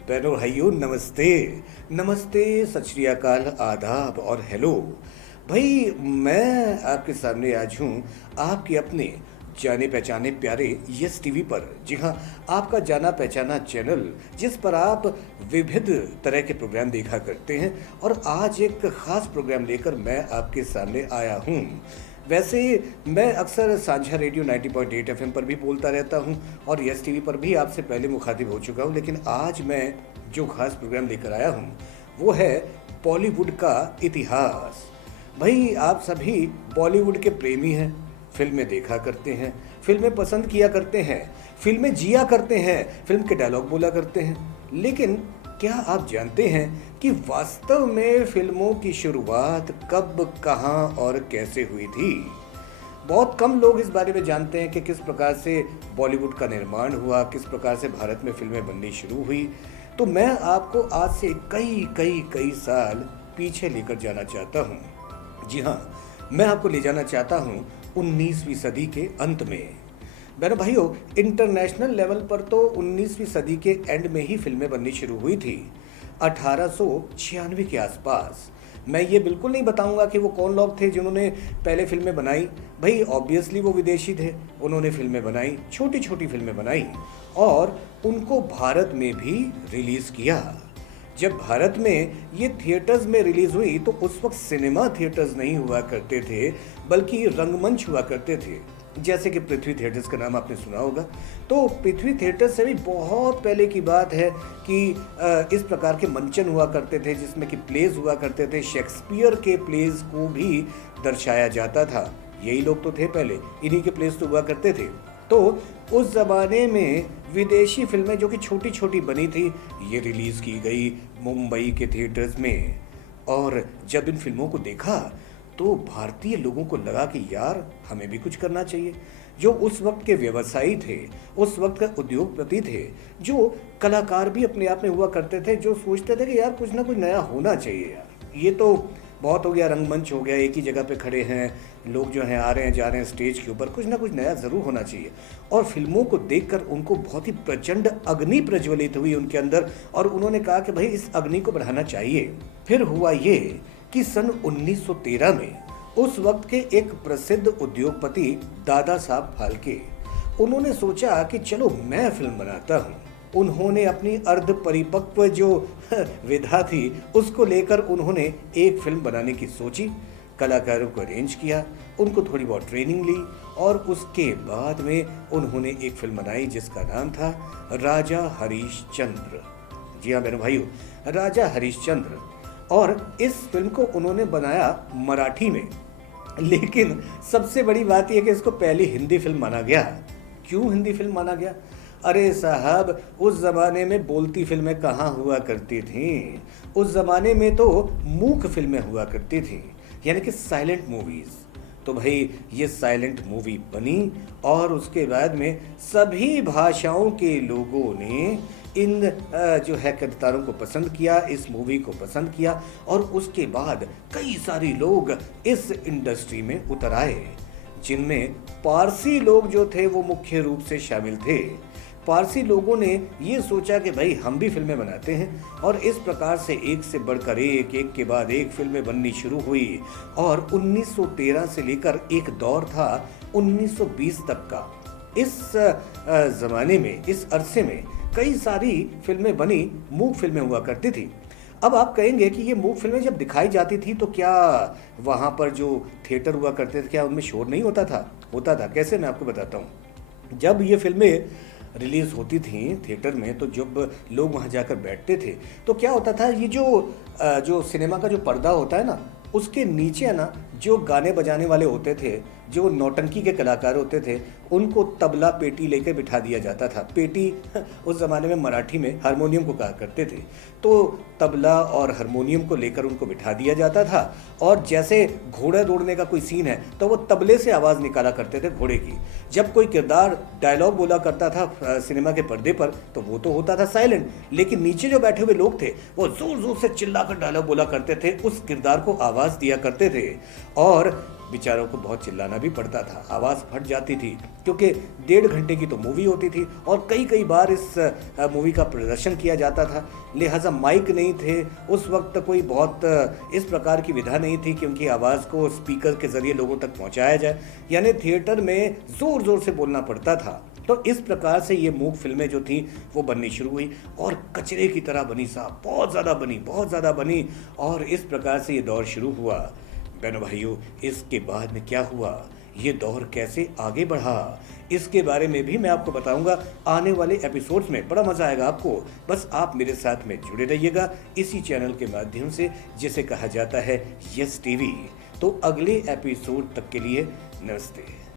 बहनों भाइयों नमस्ते। नमस्ते, सत श्री अकाल, आदाब और हेलो। भाई मैं आपके सामने आज हूँ आपके अपने जाने पहचाने प्यारे यस टीवी पर। जी हाँ, आपका जाना पहचाना चैनल जिस पर आप विविध तरह के प्रोग्राम देखा करते हैं। और आज एक खास प्रोग्राम लेकर मैं आपके सामने आया हूँ। वैसे मैं अक्सर साझा रेडियो 90.8 एफएम पर भी बोलता रहता हूं और यस टीवी पर भी आपसे पहले मुखातिब हो चुका हूं, लेकिन आज मैं जो खास प्रोग्राम लेकर आया हूं वो है बॉलीवुड का इतिहास। भाई आप सभी बॉलीवुड के प्रेमी हैं, फिल्में देखा करते हैं, फिल्में पसंद किया करते हैं, फिल्में जिया करते हैं, फिल्म के डायलॉग बोला करते हैं। लेकिन क्या आप जानते हैं कि वास्तव में फिल्मों की शुरुआत कब, कहां और कैसे हुई थी? बहुत कम लोग इस बारे में जानते हैं कि किस प्रकार से बॉलीवुड का निर्माण हुआ, किस प्रकार से भारत में फिल्में बननी शुरू हुई। तो मैं आपको आज से कई कई कई साल पीछे लेकर जाना चाहता हूँ। जी हाँ, मैं आपको ले जाना चाहता हूँ 19वीं सदी के अंत में। बहनों भाइयों, इंटरनेशनल लेवल पर तो 19वीं सदी के एंड में ही फिल्में बननी शुरू हुई थी, 1896 के आसपास। मैं ये बिल्कुल नहीं बताऊंगा कि वो कौन लोग थे जिन्होंने पहले फिल्में बनाई। भाई ऑब्वियसली वो विदेशी थे, उन्होंने फिल्में बनाई, छोटी छोटी फिल्में बनाई और उनको भारत में भी रिलीज़ किया। जब भारत में ये थिएटर्स में रिलीज़ हुई तो उस वक्त सिनेमा थिएटर्स नहीं हुआ करते थे, बल्कि रंगमंच हुआ करते थे, जैसे कि पृथ्वी थिएटर्स का नाम आपने सुना होगा। तो पृथ्वी थिएटर्स से भी बहुत पहले की बात है कि इस प्रकार के मंचन हुआ करते थे जिसमें कि प्लेज हुआ करते थे। शेक्सपियर के प्लेज को भी दर्शाया जाता था। यही लोग तो थे पहले, इन्हीं के प्लेज तो हुआ करते थे। तो उस ज़माने में विदेशी फिल्में जो कि छोटी छोटी बनी थी, ये रिलीज़ की गई मुंबई के थिएटर्स में। और जब इन फिल्मों को देखा तो भारतीय लोगों को लगा कि यार हमें भी कुछ करना चाहिए। जो उस वक्त के व्यवसायी थे, उस वक्त के उद्योगपति थे, जो कलाकार भी अपने आप में हुआ करते थे, जो सोचते थे कि यार कुछ ना कुछ नया होना चाहिए। यार ये तो बहुत हो गया, रंगमंच हो गया, एक ही जगह पे खड़े हैं लोग, जो हैं आ रहे हैं जा रहे हैं स्टेज के ऊपर, कुछ ना कुछ नया ज़रूर होना चाहिए। और फिल्मों को देखकर उनको बहुत ही प्रचंड अग्नि प्रज्वलित हुई उनके अंदर और उन्होंने कहा कि भाई इस अग्नि को बढ़ाना चाहिए। फिर हुआ ये कि सन 1913 में उस वक्त के एक प्रसिद्ध उद्योगपति दादा साहब फाल्के, उन्होंने सोचा कि चलो मैं फिल्म बनाता हूँ। उन्होंने अपनी अर्ध परिपक्व जो विधा थी उसको लेकर उन्होंने एक फिल्म बनाने की सोची, कलाकारों को अरेंज किया, उनको थोड़ी बहुत ट्रेनिंग ली और उसके बाद में उन्होंने एक फिल्म बनाई जिसका नाम था राजा हरिश्चंद्र। जी हाँ बहनों भाइयों, राजा हरिश्चंद्र। और इस फिल्म को उन्होंने बनाया मराठी में। लेकिन सबसे बड़ी बात यह कि इसको पहली हिंदी फिल्म माना गया। क्यों हिंदी फिल्म माना गया? अरे साहब, उस ज़माने में बोलती फिल्में कहाँ हुआ करती थीं? उस ज़माने में तो मूक फिल्में हुआ करती थीं, यानी कि साइलेंट मूवीज़। तो भाई ये साइलेंट मूवी बनी और उसके बाद में सभी भाषाओं के लोगों ने इन जो है किरदारों को पसंद किया, इस मूवी को पसंद किया और उसके बाद कई सारे लोग इस इंडस्ट्री में उतर आए, जिनमें पारसी लोग जो थे वो मुख्य रूप से शामिल थे। पारसी लोगों ने ये सोचा कि भाई हम भी फिल्में बनाते हैं और इस प्रकार से एक से बढ़कर एक के बाद एक फिल्में बननी शुरू हुई। और 1913 से लेकर एक दौर था 1920 तक का। इस ज़माने में, इस अरसे में कई सारी फिल्में बनी, मूक फिल्में हुआ करती थी। अब आप कहेंगे कि ये मूक फिल्में जब दिखाई जाती थी तो क्या वहाँ पर जो थिएटर हुआ करते थे क्या उनमें शोर नहीं होता था? होता था। कैसे, मैं आपको बताता हूँ। जब ये फिल्में रिलीज़ होती थी थिएटर में तो जब लोग वहाँ जाकर बैठते थे तो क्या होता था, ये जो सिनेमा का जो पर्दा होता है ना, उसके नीचे है ना जो गाने बजाने वाले होते थे, जो नौटंकी के कलाकार होते थे, उनको तबला पेटी लेकर बिठा दिया जाता था। पेटी उस ज़माने में मराठी में हारमोनियम को कहा करते थे। तो तबला और हारमोनियम को लेकर उनको बिठा दिया जाता था और जैसे घोड़ा दौड़ने का कोई सीन है तो वो तबले से आवाज़ निकाला करते थे घोड़े की। जब कोई किरदार डायलॉग बोला करता था सिनेमा के पर्दे पर तो वो तो होता था साइलेंट, लेकिन नीचे जो बैठे हुए लोग थे वो ज़ोर ज़ोर से चिल्लाकर डायलॉग बोला करते थे, उस किरदार को आवाज़ दिया करते थे। और बेचारों को बहुत चिल्लाना भी पड़ता था, आवाज़ फट जाती थी, क्योंकि 1.5 घंटे की तो मूवी होती थी और कई कई बार इस मूवी का प्रदर्शन किया जाता था। लिहाजा माइक नहीं थे उस वक्त, कोई बहुत इस प्रकार की विधा नहीं थी कि उनकी आवाज़ को स्पीकर के ज़रिए लोगों तक पहुंचाया जाए, यानी थिएटर में ज़ोर ज़ोर से बोलना पड़ता था। तो इस प्रकार से ये मूक फिल्में जो थी वो बननी शुरू हुई और कचरे की तरह बनी साहब, बहुत ज़्यादा बनी और इस प्रकार से ये दौर शुरू हुआ। बहनों भाइयों, इसके बाद में क्या हुआ, ये दौर कैसे आगे बढ़ा, इसके बारे में भी मैं आपको बताऊंगा आने वाले एपिसोड्स में। बड़ा मज़ा आएगा आपको, बस आप मेरे साथ में जुड़े रहिएगा इसी चैनल के माध्यम से जिसे कहा जाता है यस टीवी। तो अगले एपिसोड तक के लिए नमस्ते।